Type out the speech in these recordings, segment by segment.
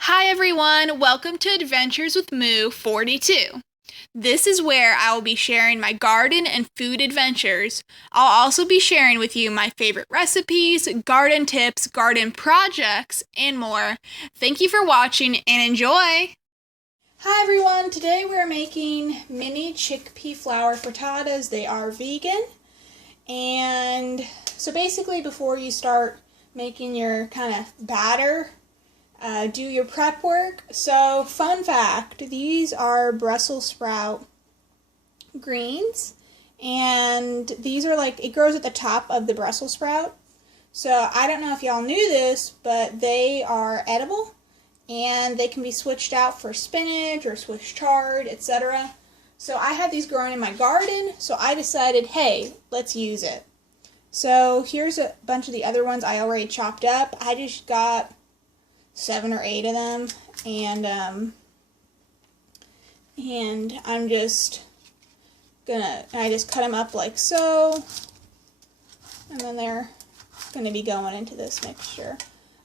Hi everyone, welcome to Adventures with Moo 42. This is where I will be sharing my garden and food adventures. I'll also be sharing with you my favorite recipes, garden tips, garden projects, and more. Thank you for watching and enjoy! Hi everyone, today we're making mini chickpea flour frittatas. They are vegan. And so basically before you start making your kind of batter, do your prep work. So, fun fact, these are Brussel Sprout greens, and these are like, it grows at the top of the Brussels sprout. So, I don't know if y'all knew this, but they are edible, and they can be switched out for spinach or Swiss chard, etc. So, I had these growing in my garden, so I decided, hey, let's use it. So, here's a bunch of the other ones I already chopped up. I just got 7 or 8 of them, and I'm just I just cut them up like so, and then they're gonna be going into this mixture.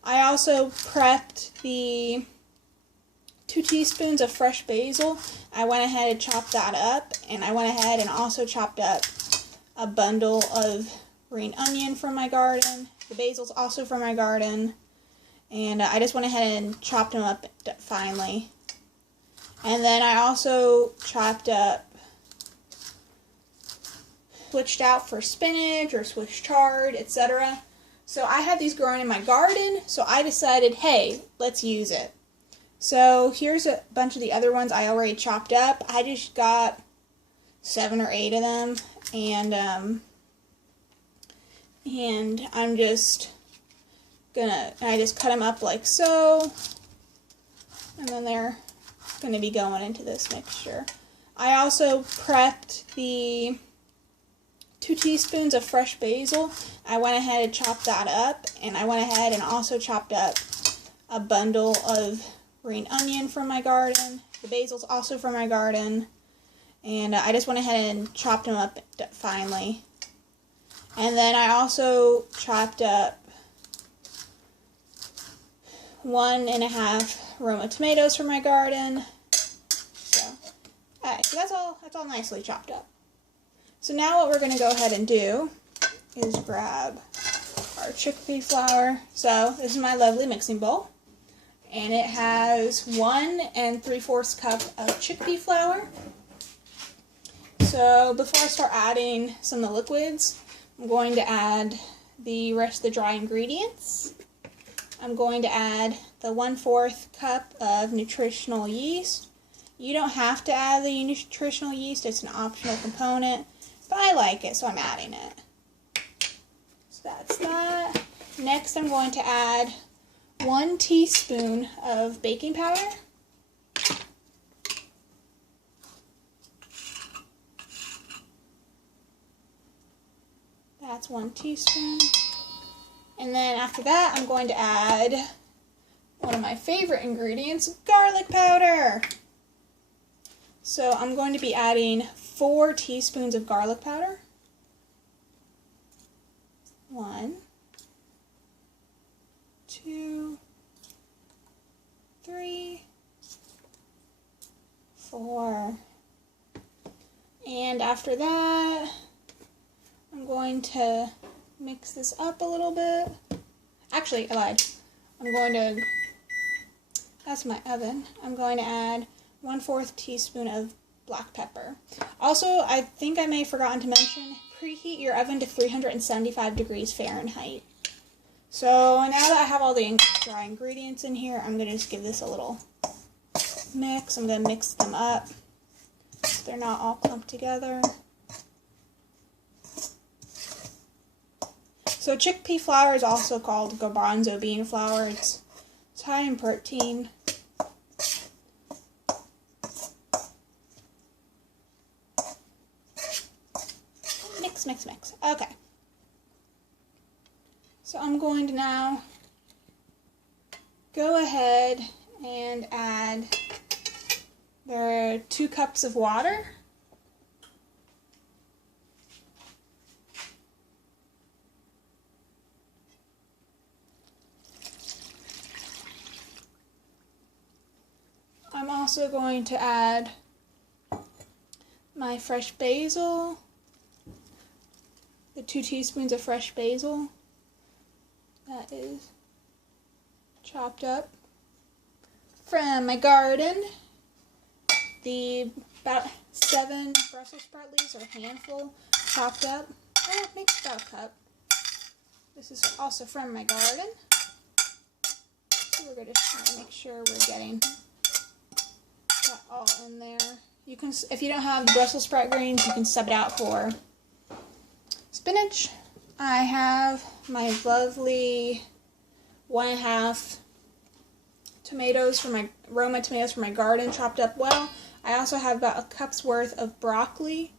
I also prepped the 2 teaspoons of fresh basil. I went ahead and chopped that up, and I went ahead and also chopped up a bundle of green onion from my garden. The basil's also from my garden. And I just went ahead and chopped them up finely. And then I also chopped up, switched out for spinach or Swiss chard, etc. So I had these growing in my garden, so I decided, hey, let's use it. So here's a bunch of the other ones I already chopped up. I just got 7 or 8 of them, and I'm just I just cut them up like so, and then they're going to be going into this mixture. I also prepped the 2 teaspoons of fresh basil. I went ahead and chopped that up, and I went ahead and also chopped up a bundle of green onion from my garden. The basil's also from my garden, and I just went ahead and chopped them up finely. And then I also chopped up 1.5 Roma tomatoes from my garden. So, alright, so that's all nicely chopped up. So now what we're going to go ahead and do is grab our chickpea flour. So this is my lovely mixing bowl, and it has 1 3/4 cup of chickpea flour. So before I start adding some of the liquids, I'm going to add the rest of the dry ingredients. I'm going to add the 1/4 cup of nutritional yeast. You don't have to add the nutritional yeast, it's an optional component, but I like it, so I'm adding it. So that's that. Next, I'm going to add 1 teaspoon of baking powder. That's 1 teaspoon. And then after that, I'm going to add one of my favorite ingredients, garlic powder. So I'm going to be adding 4 teaspoons of garlic powder. 1, 2, 3, 4. And after that, I'm going to mix this up a little bit. Actually, I lied. That's my oven. I'm going to add 1/4 teaspoon of black pepper. Also, I think I may have forgotten to mention, preheat your oven to 375 degrees Fahrenheit. So now that I have all the dry ingredients in here, I'm going to just give this a little mix. I'm going to mix them up so they're not all clumped together. So chickpea flour is also called garbanzo bean flour. It's high in protein. Mix, mix, mix. Okay. So I'm going to now go ahead and add there are 2 cups of water. I'm also going to add my fresh basil, the 2 teaspoons of fresh basil. That is chopped up from my garden. About 7 Brussels sprout leaves, or a handful, chopped up. Oh, it makes about a cup. This is also from my garden. So we're going to try to make sure we're getting that all in there. You can, if you don't have the Brussels sprout greens, you can sub it out for spinach. I have my lovely 1.5 tomatoes from my Roma tomatoes from my garden, chopped up well. I also have about a cup's worth of broccoli,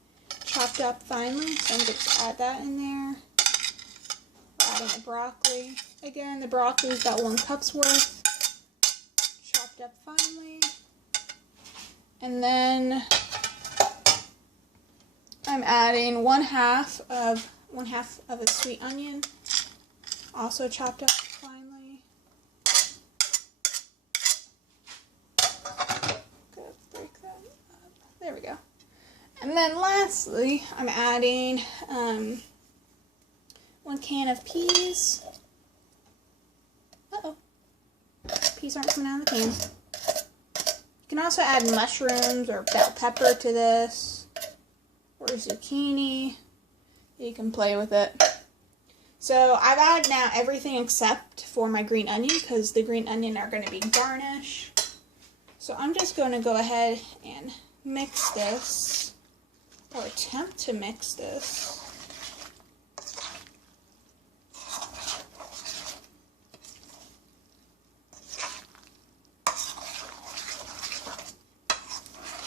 chopped up finely. So I'm going to just add that in there. We're adding the broccoli. Again, the broccoli is about 1 cup's worth, chopped up finely. And then I'm adding 1/2 of a sweet onion, also chopped up finely. Good, break that up. There we go. And then lastly, I'm adding 1 can of peas. Uh-oh. Peas aren't coming out of the can. You can also add mushrooms or bell pepper to this, or zucchini. You can play with it. So I've added now everything except for my green onion, because the green onion are going to be garnish. So I'm just going to go ahead and mix this, or attempt to mix this.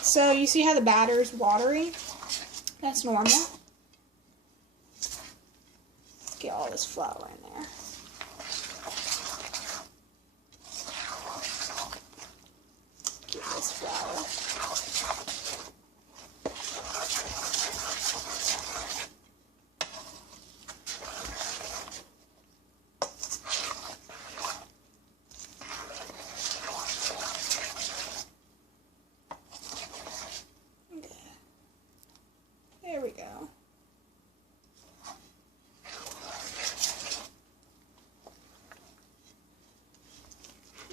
So you see how the batter is watery? That's normal. Get all this flour in there. Get this flour. There we go.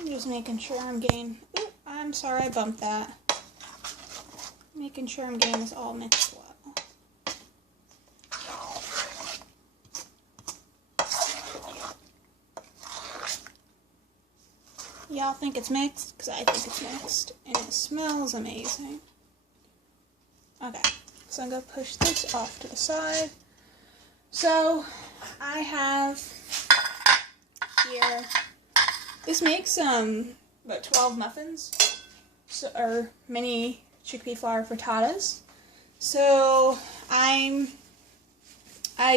I'm just making sure I'm getting, ooh, I'm sorry I bumped that. Making sure I'm getting this all mixed well. Y'all think it's mixed? Because I think it's mixed. And it smells amazing. Okay. So I'm going to push this off to the side. So I have here, this makes about 12 muffins, so, or mini chickpea flour frittatas. So I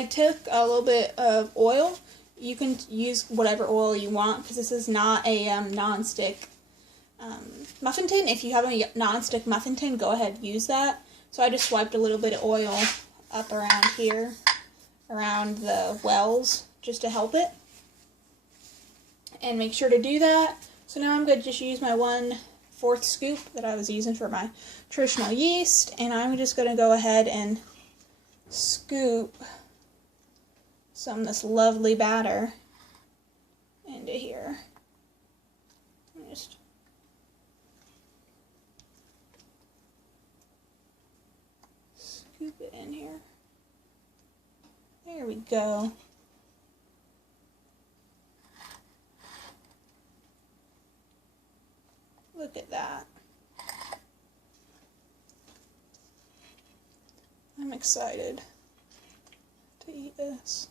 took a little bit of oil. You can use whatever oil you want, because this is not a non-stick muffin tin. If you have a non-stick muffin tin, go ahead and use that. So I just swiped a little bit of oil up around here, around the wells, just to help it. And make sure to do that. So now I'm going to just use my 1/4 scoop that I was using for my nutritional yeast. And I'm just going to go ahead and scoop some of this lovely batter into here. Just scoop it in here. There we go. Look at that. I'm excited to eat this.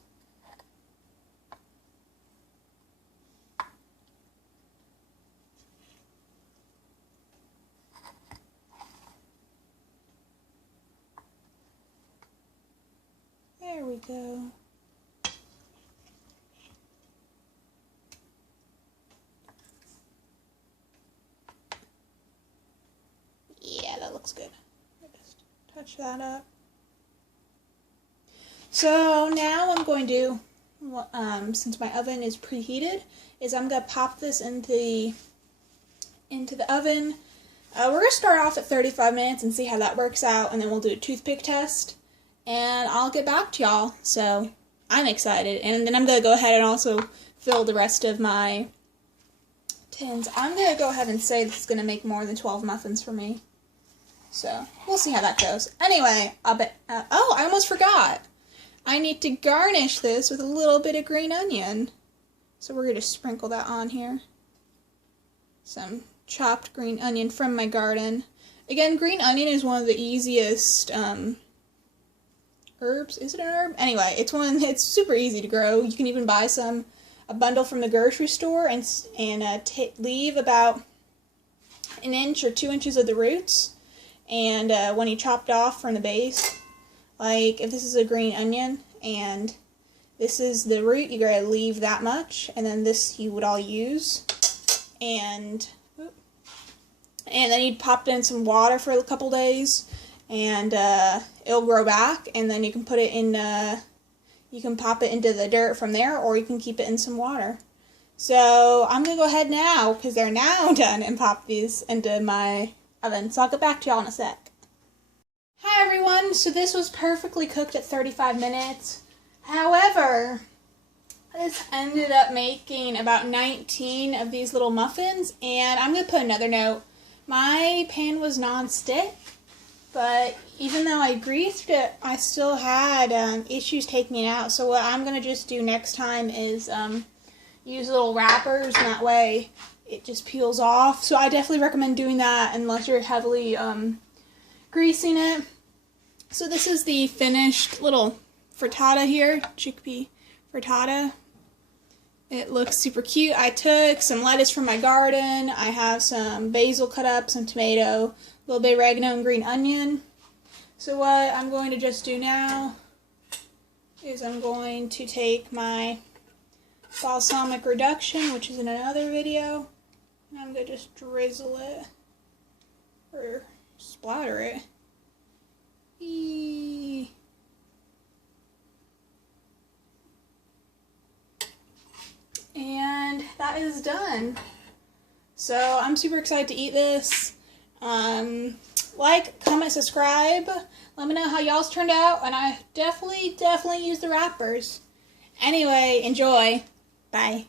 There we go. Yeah, that looks good. Just touch that up. So now I'm going to, since my oven is preheated, I'm going to pop this into the oven. We're going to start off at 35 minutes and see how that works out, and then we'll do a toothpick test, and I'll get back to y'all. So I'm excited, and then I'm going to go ahead and also fill the rest of my tins. I'm going to go ahead and say this is going to make more than 12 muffins for me. So we'll see how that goes. Anyway, I almost forgot. I need to garnish this with a little bit of green onion. So we're going to sprinkle that on here. Some chopped green onion from my garden. Again, green onion is one of the easiest herbs. Is it an herb? Anyway, it's super easy to grow. You can even buy a bundle from the grocery store and leave about 1 inch or 2 inches of the roots. And when you chopped off from the base, like if this is a green onion and this is the root, you gotta leave that much, and then this you would all use. And then you'd pop it in some water for a couple days, and it'll grow back, and then you can put it in, you can pop it into the dirt from there, or you can keep it in some water. So I'm going to go ahead now, because they're now done, and pop these into my oven. So I'll get back to y'all in a sec. Hi everyone, so this was perfectly cooked at 35 minutes. However, this ended up making about 19 of these little muffins, and I'm going to put another note. My pan was non-stick, but even though I greased it, I still had issues taking it out. So what I'm going to just do next time is use little wrappers, and that way it just peels off. So I definitely recommend doing that unless you're heavily greasing it. So this is the finished little frittata here, chickpea frittata. It looks super cute. I took some lettuce from my garden. I have some basil cut up, some tomato, a little bit of oregano and green onion. So what I'm going to just do now is I'm going to take my balsamic reduction, which is in another video, and I'm going to just drizzle it, or splatter it. And that is done. So I'm super excited to eat this. Like, comment, subscribe. Let me know how y'all's turned out. And I definitely use the wrappers. Anyway, enjoy. Bye.